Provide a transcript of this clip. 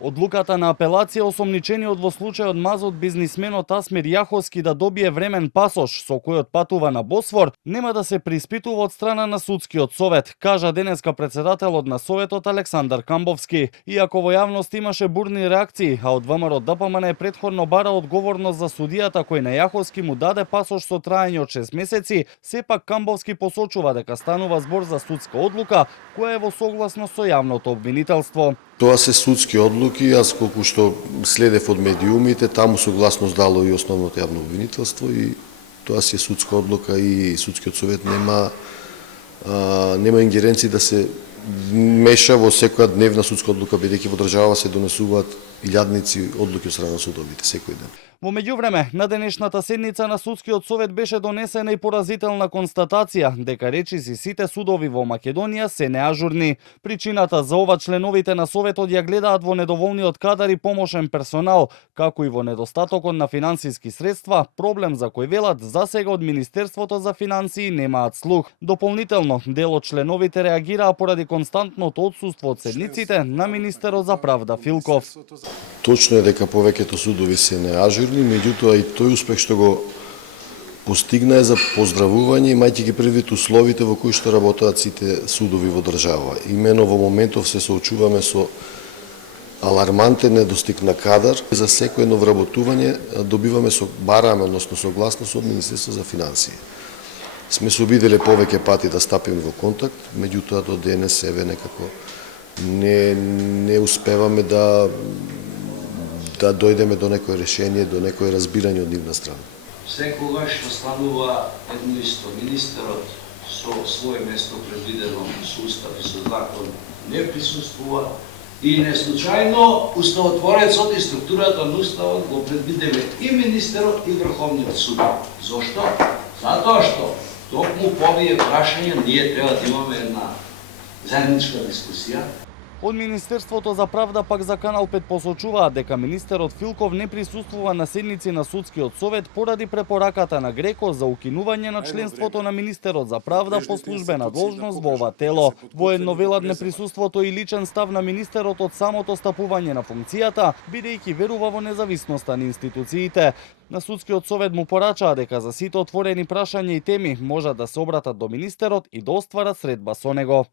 Одлуката на апелација осомничениот во случајот мазот бизнисменот Асмир Јаховски да добие времен пасош со којот патува на Босфор нема да се преиспитува од страна на судскиот совет, кажа денеска председателот на советот Александар Камбовски. Иако во јавност имаше бурни реакции, а од ВМРО ДПМН претходно бара одговорност за судијата кој на Јаховски му даде пасош со траење од 6 месеци, сепак Камбовски посочува дека станува збор за судска одлука која е во согласност со јавното обвинителство. Тоа се судски одлуки, јас колку што следев од медиумите, таму согласност дало и основното јавно обвинителство и тоа си е судска одлука и судскиот совет нема ингеренции да се меша во секоја дневна судска одлука, бидејќи во држава се донесуваат илјадници одлуки од страна на судовите секој ден. Во меѓувреме, на денешната седница на судскиот совет беше донесена и поразителна констатација дека речиси сите судови во Македонија се неажурни. Причината за ова членовите на советот ја гледаат во недоволниот кадар и помошен персонал, како и во недостатокот на финансиски средства, проблем за кој велат засега од Министерството за финансии немаат слух. Дополнително, дел од членовите реагираа поради константното отсуство од седниците на министерот за правда Филков. Точно е дека повеќето судови се неажурни, меѓутоа и тој успех што го постигна е за поздравување, имајќи ги предвид условите во кои што работат сите судови во држава. Имено во моментов се соочуваме со алармантен недостиг на кадар. За секој едно вработување добиваме бараме, односно согласност од Министерството за финансии. Сме се обиделе повеќе пати да стапиме во контакт, меѓутоа до денес еве некако не успеваме да дојдеме до некој решение, до некој разбирање од нивна страна. Секогаш останува едно исто. Министерот со своје место предвидено со устав и со закон не присуствува и не случајно уставотворецот и структурата на уставот го предвиделе и министерот и Врховниот суд. Зошто? Затоа што токму по овие прашања ние треба да имаме една заедничка дискусија. Од Министерството за правда пак за Канал 5 посочуваат дека министерот Филков не присуствува на седници на судскиот совет поради препораката на Греко за укинување на членството на министерот за правда по службена должност во ова тело. Воедно велат неприсуството и личен став на министерот од самото стапување на функцијата, бидејќи верува во независноста на институциите. На судскиот совет му порачаа дека за сите отворени прашања и теми можат да се обратат до министерот и да остварат средба со него.